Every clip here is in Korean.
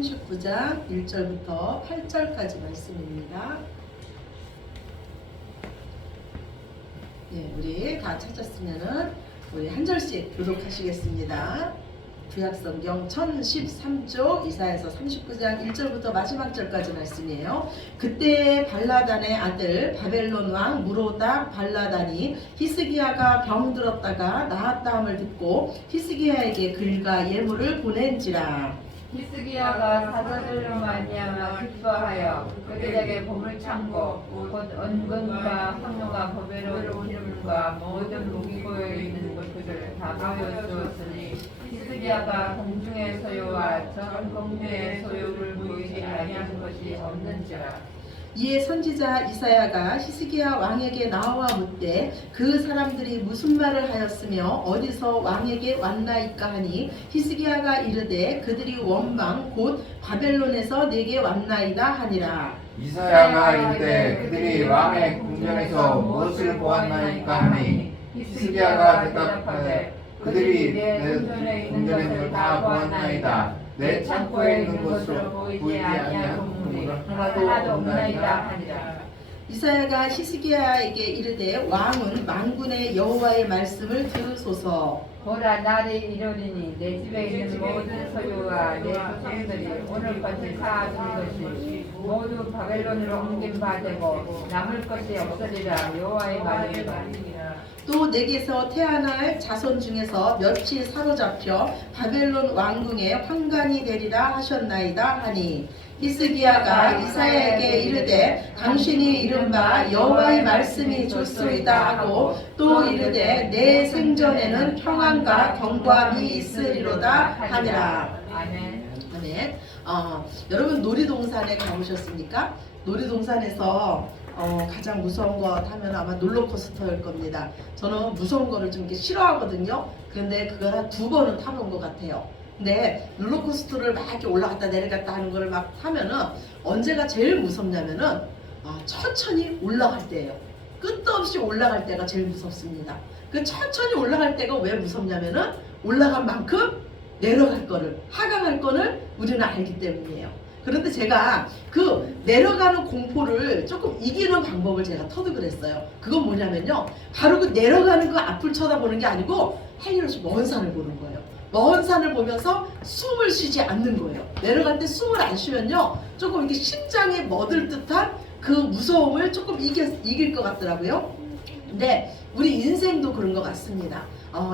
39장 1절부터 8절까지 말씀입니다. 네, 우리 다 찾았으면은 우리 한 절씩 교독하시겠습니다. 구약성경 1013쪽 이사야서 39장 1절부터 마지막 절까지 말씀이에요. 그때 발라단의 아들 바벨론 왕 무로닥 발라단이 히스기야가 병들었다가 나았다함을 듣고 히스기야에게 글과 예물을 보낸지라. 히스기야가 사자들로 말미암아 기뻐하여 그들에게 복을 참고 곧 은근과 황무가 보배로운 기름과 모든 무기 고여 있는 것들을 다 보여주었으니 히스기야가 공중의 소유와 전 공중의 소유를 보이지 아니한 것이 없는지라. 이에 선지자 이사야가 히스기야 왕에게 나와 묻되 그 사람들이 무슨 말을 하였으며 어디서 왕에게 왔나이까 하니 히스기야가 이르되 그들이 원방 곧 바벨론에서 내게 왔나이다 하니라. 이사야가 이르되 그들이 왕의 궁전에서 무엇을 보았나이까 하니 히스기야가 대답하되 그들이 내 궁전에서 다 보았나이다. 내 창고에 있는 것으로 보이지 아니한 동물은 하나도 없나이다 하니라. 이사야가 히스기야에게 이르되 왕은 만군의 여호와의 말씀을 들으소서. 보라 날이 이르리니 내 집에 있는 모든 소유와 내 조상들이 오늘까지 쌓아둔 것이 모두 바벨론으로 옮긴 바 되고 남을 것이 없으리라. 여호와의 말이니라. 또 내게서 태어날 자손 중에서 며칠 사로잡혀 바벨론 왕궁에 환관이 되리라 하셨나이다 하니 히스기야가 이사야에게 이르되 당신이 이른바 여호와의 말씀이 좋소이다 하고 또 이르되 내 생전에는 평안과 경고함이 있으리로다 하니라. 아멘. 아멘. 여러분 놀이동산에 가보셨습니까? 놀이동산에서 가장 무서운 것 하면 아마 롤러코스터일 겁니다. 저는 무서운 거를 좀 이렇게 싫어하거든요. 그런데 그걸 한 2번은 타본 것 같아요. 근데 롤러코스터를 막 이렇게 올라갔다 내려갔다 하는 거를 막 타면은 언제가 제일 무섭냐면은 천천히 올라갈 때예요. 끝도 없이 올라갈 때가 제일 무섭습니다. 그 천천히 올라갈 때가 왜 무섭냐면은 올라간 만큼 내려갈 거를 하강할 거를 우리는 알기 때문이에요. 그런데 제가 그 내려가는 공포를 조금 이기는 방법을 제가 터득을 했어요. 그건 뭐냐면요, 바로 그 내려가는 그 앞을 쳐다보는 게 아니고 헬리로서 먼 산을 보는 거예요. 먼 산을 보면서 숨을 쉬지 않는 거예요. 내려갈 때 숨을 안 쉬면요 조금 이렇게 심장에 멎을 듯한 그 무서움을 조금 이길 것 같더라고요. 근데 우리 인생도 그런 것 같습니다.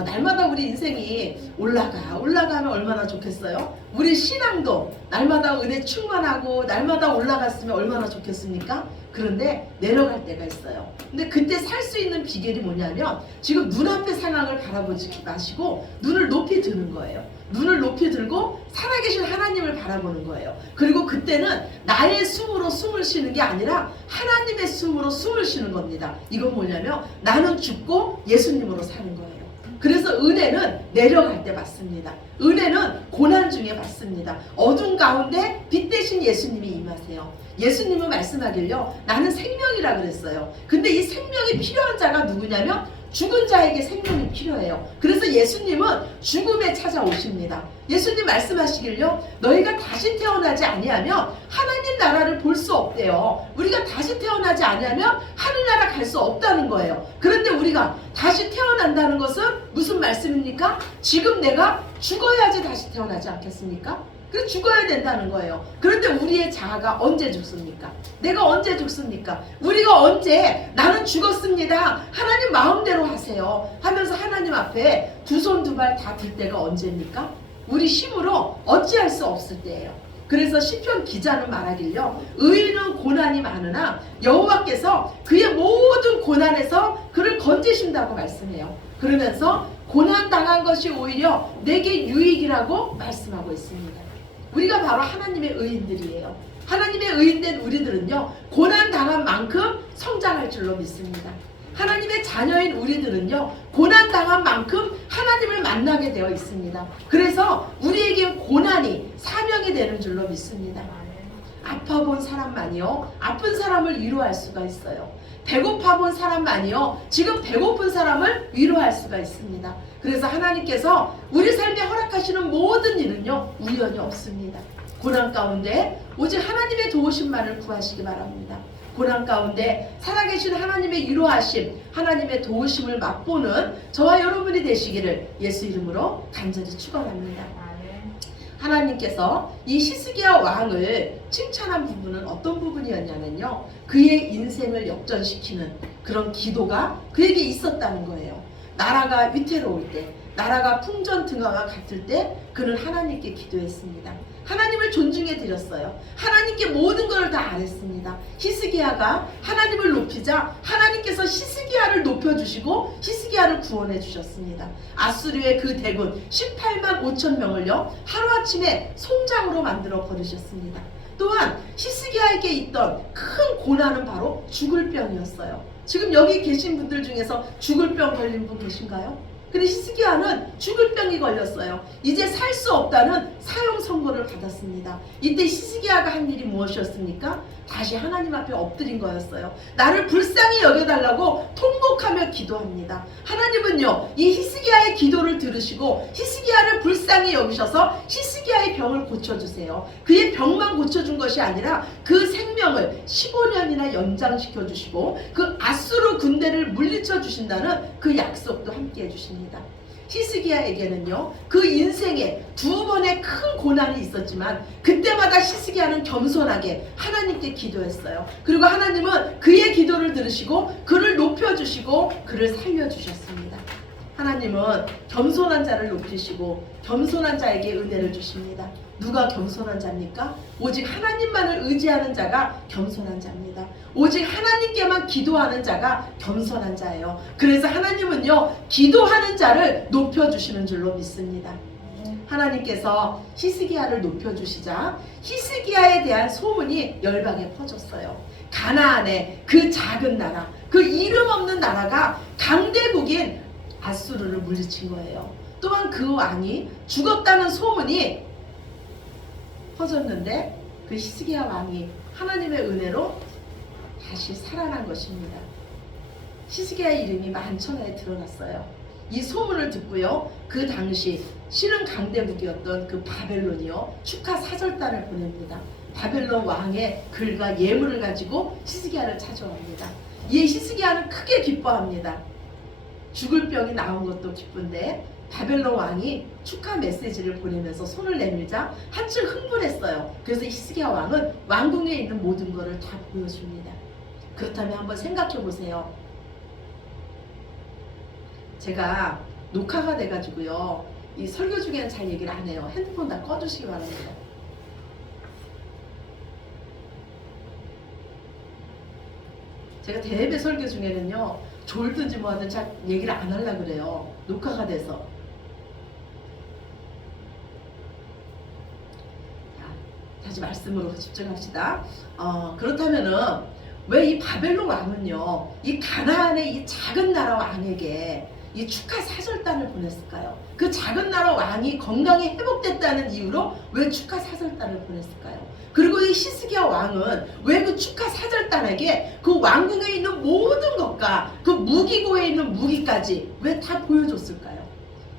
날마다 우리 인생이 올라가면 얼마나 좋겠어요? 우리 신앙도 날마다 은혜 충만하고 날마다 올라갔으면 얼마나 좋겠습니까? 그런데 내려갈 때가 있어요. 근데 그때 살 수 있는 비결이 뭐냐면 지금 눈앞의 상황을 바라보지 마시고 눈을 높이 드는 거예요. 눈을 높이 들고 살아계신 하나님을 바라보는 거예요. 그리고 그때는 나의 숨으로 숨을 쉬는 게 아니라 하나님의 숨으로 숨을 쉬는 겁니다. 이건 뭐냐면 나는 죽고 예수님으로 사는 거예요. 그래서 은혜는 내려갈 때 받습니다. 은혜는 고난 중에 받습니다. 어둠 가운데 빛 대신 예수님이 임하세요. 예수님은 말씀하길요, 나는 생명이라 그랬어요. 근데 이 생명이 필요한 자가 누구냐면 죽은 자에게 생명이 필요해요. 그래서 예수님은 죽음에 찾아오십니다. 예수님 말씀하시길요, 너희가 다시 태어나지 아니하면 하나님 나라를 볼 수 없대요. 우리가 다시 태어나지 아니하면 하늘나라 갈 수 없다는 거예요. 그런데 우리가 다시 태어난다는 것은 무슨 말씀입니까? 지금 내가 죽어야지 다시 태어나지 않겠습니까? 그래서 죽어야 된다는 거예요. 그런데 우리의 자아가 언제 죽습니까? 내가 언제 죽습니까? 우리가 언제 나는 죽었습니다, 하나님 마음대로 하세요 하면서 하나님 앞에 두 손 두 발 다 들 때가 언제입니까? 우리 힘으로 어찌할 수 없을 때예요. 그래서 시편 기자는 말하길요, 의인은 고난이 많으나 여호와께서 그의 모든 고난에서 그를 건지신다고 말씀해요. 그러면서 고난 당한 것이 오히려 내게 유익이라고 말씀하고 있습니다. 우리가 바로 하나님의 의인들이에요. 하나님의 의인된 우리들은요 고난 당한 만큼 성장할 줄로 믿습니다. 하나님의 자녀인 우리들은요 고난 당한 만큼 하나님을 만나게 되어 있습니다. 그래서 우리에게 고난이 사명이 되는 줄로 믿습니다. 아파본 사람만이요 아픈 사람을 위로할 수가 있어요. 배고파 본 사람만이요 지금 배고픈 사람을 위로할 수가 있습니다. 그래서 하나님께서 우리 삶에 허락하시는 모든 일은요 우연이 없습니다. 고난 가운데 오직 하나님의 도우심만을 구하시기 바랍니다. 고난 가운데 살아계신 하나님의 위로하심, 하나님의 도우심을 맛보는 저와 여러분이 되시기를 예수 이름으로 간절히 축원합니다. 하나님께서 이 히스기야 왕을 칭찬한 부분은 어떤 부분이었냐면요, 그의 인생을 역전시키는 그런 기도가 그에게 있었다는 거예요. 나라가 위태로울 때, 나라가 풍전등화가 같을 때 그는 하나님께 기도했습니다. 하나님을 존중해 드렸어요. 하나님께 모든 것을 다 아뢰습니다. 히스기야가 하나님을 높이자 하나님께서 히스기야를 높여주시고 히스기야를 구원해 주셨습니다. 아수르의 그 대군 18만 5천 명을요 하루아침에 송장으로 만들어 버리셨습니다. 또한 히스기야에게 있던 큰 고난은 바로 죽을 병이었어요. 지금 여기 계신 분들 중에서 죽을 병 걸린 분 계신가요? 근데 히스기야는 죽을 병이 걸렸어요. 이제 살 수 없다는 사형 선고를 받았습니다. 이때 히스기야가 한 일이 무엇이었습니까? 다시 하나님 앞에 엎드린 거였어요. 나를 불쌍히 여겨달라고 통곡하며 기도합니다. 하나님은요, 이 히스기야의 기도를 들으시고 히스기야를 불쌍히 여기셔서 히스기야의 병을 고쳐주세요. 그의 병만 고쳐준 것이 아니라 그 생명을 15년이나 연장시켜 주시고 그 아수르 군대를 물리쳐 주신다는 그 약속도 함께 해주십니다. 히스기야에게는요, 그 인생에 두 번의 큰 고난이 있었지만 그때마다 히스기야는 겸손하게 하나님께 기도했어요. 그리고 하나님은 그의 기도를 들으시고 그를 높여주시고 그를 살려주셨습니다. 하나님은 겸손한 자를 높이시고 겸손한 자에게 은혜를 주십니다. 누가 겸손한 자입니까? 오직 하나님만을 의지하는 자가 겸손한 자입니다. 오직 하나님께만 기도하는 자가 겸손한 자예요. 그래서 하나님은요, 기도하는 자를 높여주시는 줄로 믿습니다. 하나님께서 히스기야를 높여주시자 히스기야에 대한 소문이 열방에 퍼졌어요. 가나안의 그 작은 나라, 그 이름 없는 나라가 강대국인 아수르를 물리친 거예요. 또한 그 왕이 죽었다는 소문이 퍼졌는데 그 히스기야 왕이 하나님의 은혜로 다시 살아난 것입니다. 히스기야의 이름이 만천하에 드러났어요. 이 소문을 듣고요, 그 당시 신흥 강대국이었던 그 바벨론이요 축하 사절단을 보냅니다. 바벨론 왕의 글과 예물을 가지고 히스기야를 찾아옵니다. 이 히스기야는 크게 기뻐합니다. 죽을 병이 나온 것도 기쁜데 바벨론 왕이 축하 메시지를 보내면서 손을 내밀자 한층 흥분했어요. 그래서 히스기야 왕은 왕궁에 있는 모든 것을 다 보여줍니다. 그렇다면 한번 생각해 보세요. 제가 녹화가 돼가지고요, 이 설교 중에는 잘 얘기를 안 해요. 핸드폰 다 꺼주시기 바랍니다. 제가 대배 설교 중에는요, 졸든지 뭐하든 잘 얘기를 안 하려고 그래요. 녹화가 돼서. 다시 말씀으로 집중합시다. 그렇다면은 왜 이 바벨론 왕은요, 이 가나안의 이 작은 나라 왕에게 이 축하 사절단을 보냈을까요? 그 작은 나라 왕이 건강이 회복됐다는 이유로 왜 축하 사절단을 보냈을까요? 그리고 이 히스기야 왕은 왜 그 축하 사절단에게 그 왕궁에 있는 모든 것과 그 무기고에 있는 무기까지 왜 다 보여줬을까요?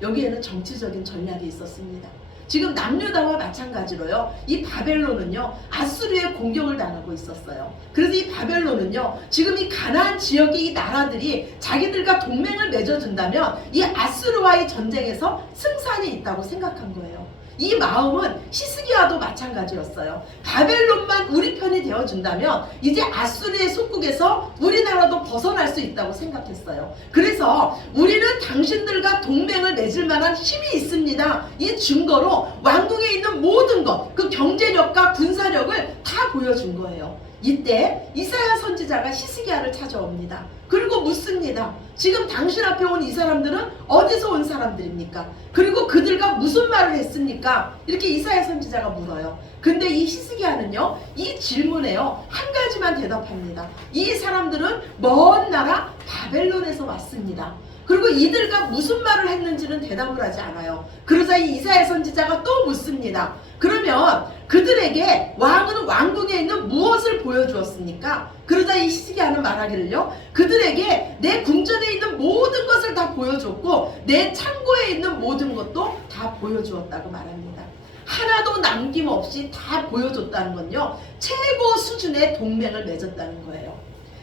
여기에는 정치적인 전략이 있었습니다. 지금 남유다와 마찬가지로요, 이 바벨론은요 아수르의 공격을 당하고 있었어요. 그래서 이 바벨론은요 지금 이 가나안 지역의 이 나라들이 자기들과 동맹을 맺어준다면 이 아수르와의 전쟁에서 승산이 있다고 생각한 거예요. 이 마음은 히스기야도 마찬가지였어요. 바벨론만 우리 편이 되어준다면 이제 아수르의 속국에서 우리나라도 벗어날 수 있다고 생각했어요. 그래서 우리는 당신들과 동맹을 맺을 만한 힘이 있습니다. 이 증거로 왕궁에 있는 모든 것, 그 경제력과 군사력을 다 보여준 거예요. 이때 이사야 선지자가 히스기야를 찾아옵니다. 그리고 묻습니다. 지금 당신 앞에 온 이 사람들은 어디서 온 사람들입니까? 그리고 그들과 무슨 말을 했습니까? 이렇게 이사야 선지자가 물어요. 근데 이 히스기야는요 이 질문에요 한 가지만 대답합니다. 이 사람들은 먼 나라 바벨론에서 왔습니다. 그리고 이들과 무슨 말을 했는지는 대답을 하지 않아요. 그러자 이 이사야 선지자가 또 묻습니다. 그러면 그들에게 왕은 왕궁에 있는 무엇을 보여주었습니까? 그러자 이 히스기야는 말하기를요, 그들에게 내 궁전에 있는 모든 것을 다 보여줬고 내 창고에 있는 모든 것도 다 보여주었다고 말합니다. 하나도 남김없이 다 보여줬다는 건요, 최고 수준의 동맹을 맺었다는 거예요.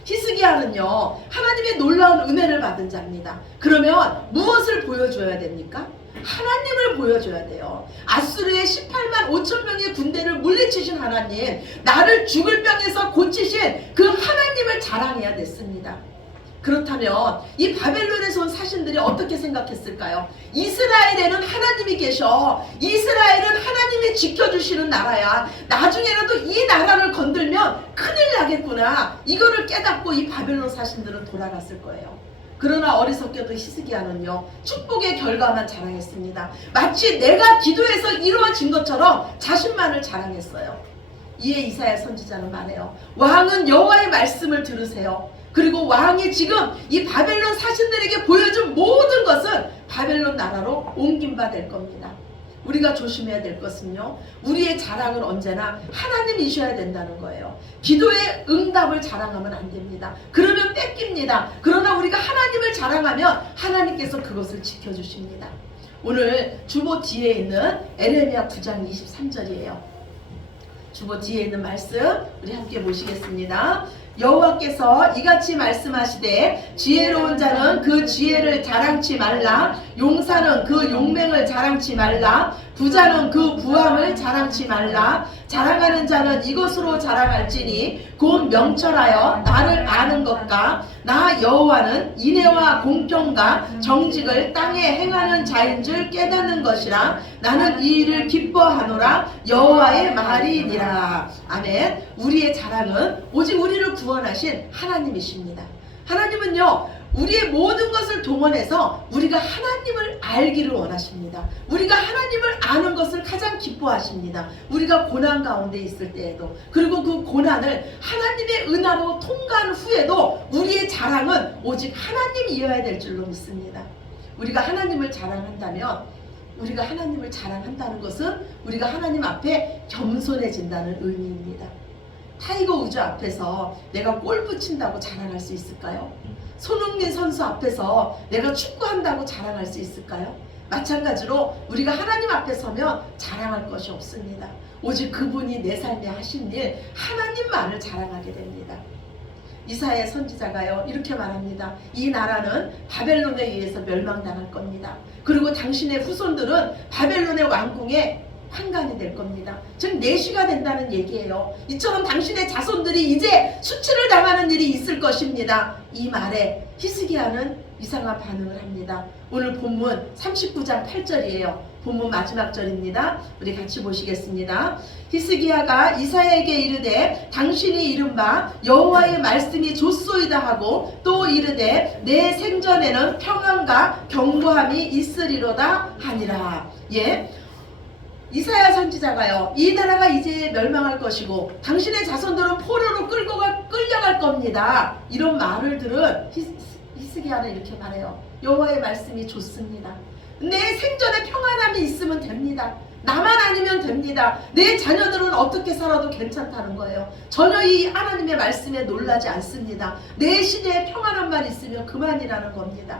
히스기야는요, 하나님의 놀라운 은혜를 받은 자입니다. 그러면 무엇을 보여줘야 됩니까? 하나님을 보여줘야 돼요. 아수르의 18만 5천 명의 군대를 물리치신 하나님, 나를 죽을 병에서 고치신 그 하나님을 자랑해야 됐습니다. 그렇다면 이 바벨론에서 온 사신들이 어떻게 생각했을까요? 이스라엘에는 하나님이 계셔. 이스라엘은 하나님이 지켜주시는 나라야. 나중에라도 이 나라를 건들면 큰일 나겠구나. 이거를 깨닫고 이 바벨론 사신들은 돌아갔을 거예요. 그러나 어리석게도 히스기야는요, 축복의 결과만 자랑했습니다. 마치 내가 기도해서 이루어진 것처럼 자신만을 자랑했어요. 이에 이사야 선지자는 말해요. 왕은 여호와의 말씀을 들으세요. 그리고 왕이 지금 이 바벨론 사신들에게 보여준 모든 것은 바벨론 나라로 옮긴 바 될 겁니다. 우리가 조심해야 될 것은요, 우리의 자랑은 언제나 하나님이셔야 된다는 거예요. 기도의 응답을 자랑하면 안 됩니다. 그러면 뺏깁니다. 그러나 우리가 하나님을 자랑하면 하나님께서 그것을 지켜주십니다. 오늘 주보 뒤에 있는 에레미야 9장 23절이에요. 주보 뒤에 있는 말씀 우리 함께 보시겠습니다. 여호와께서 이같이 말씀하시되 지혜로운 자는 그 지혜를 자랑치 말라. 용사는 그 용맹을 자랑치 말라. 부자는 그 부함을 자랑치 말라. 자랑하는 자는 이것으로 자랑할지니 곧 명철하여 나를 아는 것과 나 여호와는 인애와 공평과 정직을 땅에 행하는 자인 줄 깨닫는 것이라. 나는 이 일을 기뻐하노라. 여호와의 말이니라. 아멘. 우리의 자랑은 오직 우리를 구원하신 하나님이십니다. 하나님은요, 우리의 모든 것을 동원해서 우리가 하나님을 알기를 원하십니다. 우리가 하나님을 아는 것을 가장 기뻐하십니다. 우리가 고난 가운데 있을 때에도, 그리고 그 고난을 하나님의 은혜로 통과한 후에도 우리의 자랑은 오직 하나님이어야 될 줄로 믿습니다. 우리가 하나님을 자랑한다면, 우리가 하나님을 자랑한다는 것은 우리가 하나님 앞에 겸손해진다는 의미입니다. 타이거 우즈 앞에서 내가 골프 친다고 자랑할 수 있을까요? 손흥민 선수 앞에서 내가 축구한다고 자랑할 수 있을까요? 마찬가지로 우리가 하나님 앞에 서면 자랑할 것이 없습니다. 오직 그분이 내 삶에 하신 일, 하나님만을 자랑하게 됩니다. 이사야 선지자가요, 이렇게 말합니다. 이 나라는 바벨론에 의해서 멸망당할 겁니다. 그리고 당신의 후손들은 바벨론의 왕궁에 환관이 될 겁니다. 즉 내시가 된다는 얘기예요. 이처럼 당신의 자손들이 이제 수치를 당하는 일이 있을 것입니다. 이 말에 히스기야는 이상한 반응을 합니다. 오늘 본문 39장 8절이에요. 본문 마지막 절입니다. 우리 같이 보시겠습니다. 히스기야가 이사야에게 이르되 당신이 이른바 여호와의 말씀이 좋소이다 하고 또 이르되 내 생전에는 평안과 경고함이 있으리로다 하니라. 예. 이사야 선지자가요, 이 나라가 이제 멸망할 것이고 당신의 자손들은 포로로 끌려갈 겁니다. 이런 말을 들은 히스기야는 이렇게 말해요. 여호와의 말씀이 좋습니다. 내 생전에 평안함이 있으면 됩니다. 나만 아니면 됩니다. 내 자녀들은 어떻게 살아도 괜찮다는 거예요. 전혀 이 하나님의 말씀에 놀라지 않습니다. 내 시대에 평안함만 있으면 그만이라는 겁니다.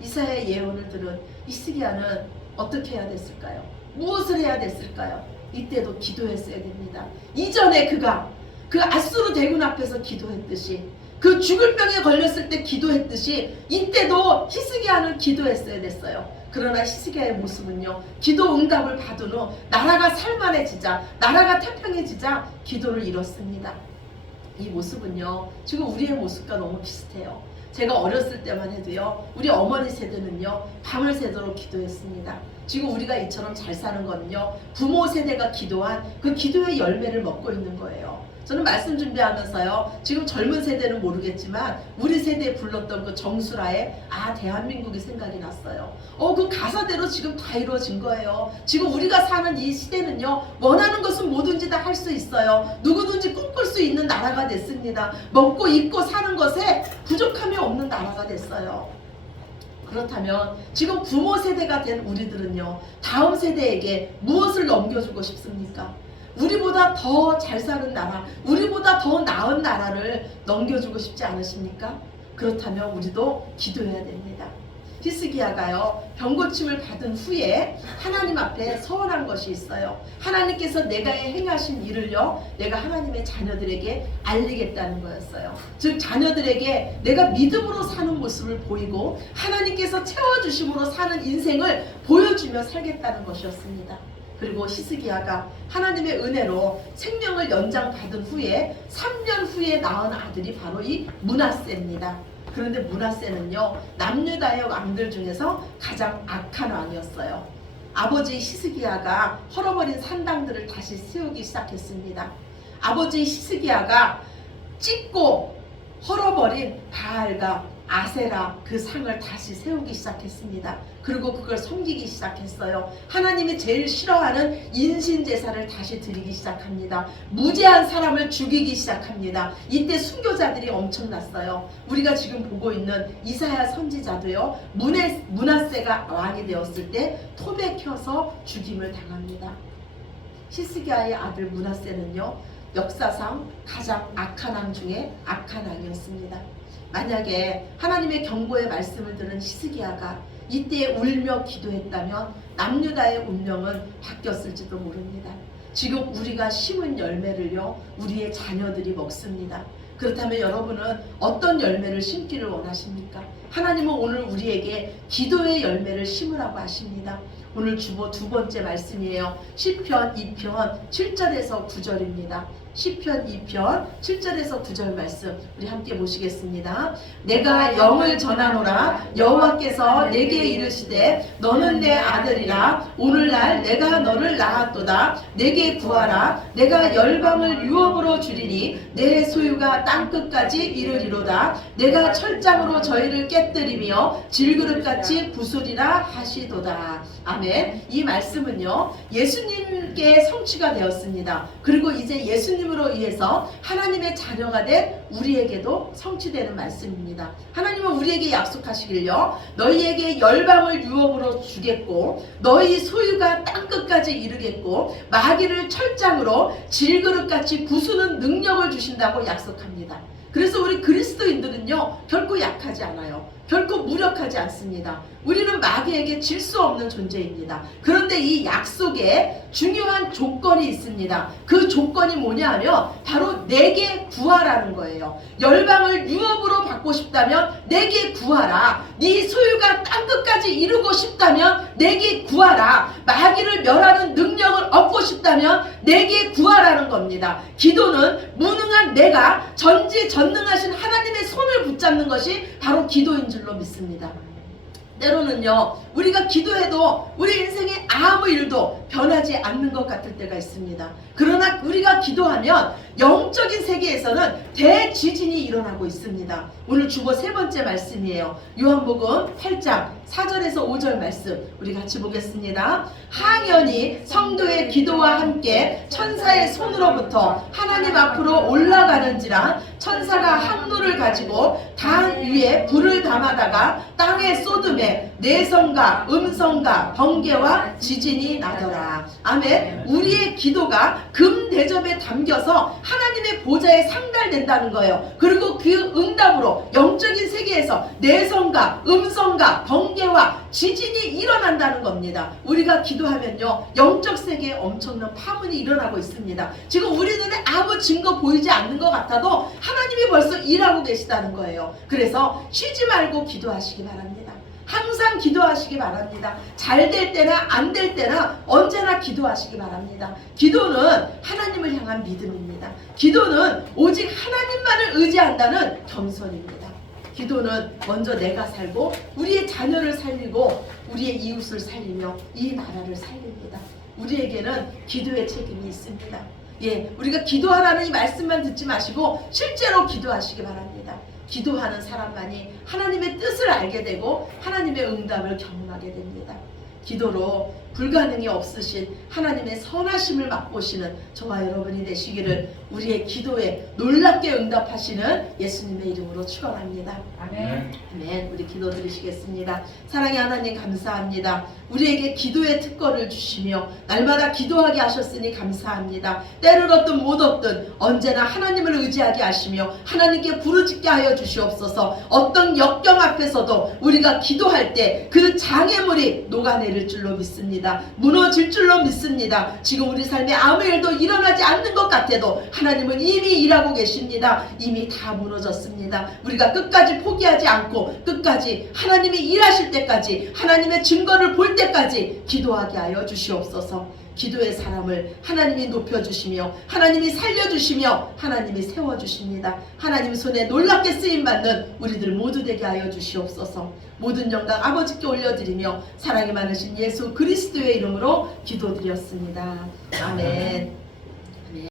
이사야의 예언을 들은 히스기야는 어떻게 해야 됐을까요? 무엇을 해야 됐을까요? 이때도 기도했어야 됩니다. 이전에 그가 그 아수르 대군 앞에서 기도했듯이, 그 죽을 병에 걸렸을 때 기도했듯이 이때도 히스기야는 기도했어야 됐어요. 그러나 히스기야의 모습은요, 기도 응답을 받은 후 나라가 살만해지자, 나라가 태평해지자 기도를 잃었습니다. 이 모습은요, 지금 우리의 모습과 너무 비슷해요. 제가 어렸을 때만 해도요, 우리 어머니 세대는요, 밤을 새도록 기도했습니다. 지금 우리가 이처럼 잘 사는 거는요, 부모 세대가 기도한 그 기도의 열매를 먹고 있는 거예요. 저는 말씀 준비하면서요, 지금 젊은 세대는 모르겠지만 우리 세대에 불렀던 그 정수라의 대한민국이 생각이 났어요. 그 가사대로 지금 다 이루어진 거예요. 지금 우리가 사는 이 시대는요, 원하는 것은 뭐든지 다 할 수 있어요. 누구든지 꿈꿀 수 있는 나라가 됐습니다. 먹고 입고 사는 것에 부족함이 없는 나라가 됐어요. 그렇다면 지금 부모 세대가 된 우리들은요, 다음 세대에게 무엇을 넘겨주고 싶습니까? 우리보다 더 잘 사는 나라, 우리보다 더 나은 나라를 넘겨주고 싶지 않으십니까? 그렇다면 우리도 기도해야 됩니다. 히스기야가요 병고침을 받은 후에 하나님 앞에 서원한 것이 있어요. 하나님께서 내가 행하신 일을요 내가 하나님의 자녀들에게 알리겠다는 거였어요. 즉 자녀들에게 내가 믿음으로 사는 모습을 보이고 하나님께서 채워주심으로 사는 인생을 보여주며 살겠다는 것이었습니다. 그리고 히스기야가 하나님의 은혜로 생명을 연장받은 후에 3년 후에 낳은 아들이 바로 이 므낫세입니다. 그런데 므낫세는요 남유다의 왕들 중에서 가장 악한 왕이었어요. 아버지 히스기야가 헐어버린 산당들을 다시 세우기 시작했습니다. 아버지 히스기야가 찢고 헐어버린 바알과 아세라 그 상을 다시 세우기 시작했습니다. 그리고 그걸 섬기기 시작했어요. 하나님이 제일 싫어하는 인신제사를 다시 드리기 시작합니다. 무죄한 사람을 죽이기 시작합니다. 이때 순교자들이 엄청났어요. 우리가 지금 보고 있는 이사야 선지자도요 므낫세가 왕이 되었을 때 톱에 켜서 죽임을 당합니다. 히스기야의 아들 므낫세는요 역사상 가장 악한 왕 중에 악한 왕이었습니다. 만약에 하나님의 경고의 말씀을 들은 히스기야가 이때 울며 기도했다면 남유다의 운명은 바뀌었을지도 모릅니다. 지금 우리가 심은 열매를요 우리의 자녀들이 먹습니다. 그렇다면 여러분은 어떤 열매를 심기를 원하십니까? 하나님은 오늘 우리에게 기도의 열매를 심으라고 하십니다. 오늘 주보 두 번째 말씀이에요. 시편 2편 7절에서 9절입니다. 시편 2편 7절에서 9절 말씀 우리 함께 보시겠습니다. 내가 영을 전하노라 여호와께서 내게 이르시되 너는 내 아들이라 오늘날 내가 너를 낳았도다. 내게 구하라. 내가 열방을 유업으로 주리니 내 소유가 땅끝까지 이르리로다. 내가 철장으로 저희를 깨뜨리며 질그릇같이 부수리라 하시도다. 아멘. 이 말씀은요 예수님께 성취가 되었습니다. 그리고 이제 예수님으로 의해서 하나님의 자녀가 된 우리에게도 성취되는 말씀입니다. 하나님은 우리에게 약속하시길요 너희에게 열방을 유업으로 주겠고 너희 소유가 땅끝까지 이르겠고 마귀를 철장으로 질그릇같이 부수는 능력을 주신다고 약속합니다. 그래서 우리 그리스도인들은요 결코 약하지 않아요. 결코 무력하지 않습니다. 우리는 마귀에게 질 수 없는 존재입니다. 그런데 이 약속에 중요한 조건이 있습니다. 그 조건이 뭐냐 하면 바로 내게 구하라는 거예요. 열방을 유업으로 받고 싶다면 내게 구하라. 네 소유가 땅끝까지 이루고 싶다면 내게 구하라. 마귀를 멸하는 능력을 얻고 싶다면 내게 구하라는 겁니다. 기도는 무능한 내가 전지전능하신 하나님의 손을 붙잡는 것이 바로 기도인 줄로 믿습니다. 때로는요 우리가 기도해도 우리 인생에 아무 일도 변하지 않는 것 같을 때가 있습니다. 그러나 우리가 기도하면 영적인 세계에서는 대지진이 일어나고 있습니다. 오늘 주보 세 번째 말씀이에요. 요한복음 8장 4절에서 5절 말씀 우리 같이 보겠습니다. 항연히 성도의 기도와 함께 천사의 손으로부터 하나님 앞으로 올라가는지라 천사가 항로를 가지고 단 위에 불을 담아다가 땅에 쏟음에 내성과 음성과 번개와 지진이 나더라. 아멘. 우리의 기도가 금 대접에 담겨서 하나님의 보좌에 상달된다는 거예요. 그리고 그 응답으로 영적인 세계에서 내성과 음성과 번개와 지진이 일어난다는 겁니다. 우리가 기도하면요 영적 세계에 엄청난 파문이 일어나고 있습니다. 지금 우리 눈에 아무 증거 보이지 않는 것 같아도 하나님이 벌써 일하고 계시다는 거예요. 그래서 쉬지 말고 기도하시기 바랍니다. 항상 기도하시기 바랍니다. 잘 될 때나 안 될 때나 언제나 기도하시기 바랍니다. 기도는 하나님을 향한 믿음입니다. 기도는 오직 하나님만을 의지한다는 겸손입니다. 기도는 먼저 내가 살고 우리의 자녀를 살리고 우리의 이웃을 살리며 이 나라를 살립니다. 우리에게는 기도의 책임이 있습니다. 우리가 기도하라는 이 말씀만 듣지 마시고 실제로 기도하시기 바랍니다. 기도하는 사람만이 하나님의 뜻을 알게 되고 하나님의 응답을 경험하게 됩니다. 기도로 불가능이 없으신 하나님의 선하심을 맛보시는 저와 여러분이 되시기를 우리의 기도에 놀랍게 응답하시는 예수님의 이름으로 축원합니다. 아멘. 아멘. 우리 기도 드리시겠습니다. 사랑의 하나님 감사합니다. 우리에게 기도의 특권을 주시며 날마다 기도하게 하셨으니 감사합니다. 때를 얻든 못 얻든 언제나 하나님을 의지하게 하시며 하나님께 부르짖게 하여 주시옵소서. 어떤 역경 앞에서도 우리가 기도할 때 그 장애물이 녹아내릴 줄로 믿습니다. 무너질 줄로 믿습니다. 지금 우리 삶에 아무 일도 일어나지 않는 것 같아도 하나님은 이미 일하고 계십니다. 이미 다 무너졌습니다. 우리가 끝까지 포기하지 않고 끝까지 하나님이 일하실 때까지 하나님의 증거를 볼 때까지 기도하게 하여 주시옵소서. 기도의 사람을 하나님이 높여주시며 하나님이 살려주시며 하나님이 세워주십니다. 하나님 손에 놀랍게 쓰임받는 우리들 모두 되게 하여 주시옵소서. 모든 영광 아버지께 올려드리며 사랑이 많으신 예수 그리스도의 이름으로 기도드렸습니다. 아멘.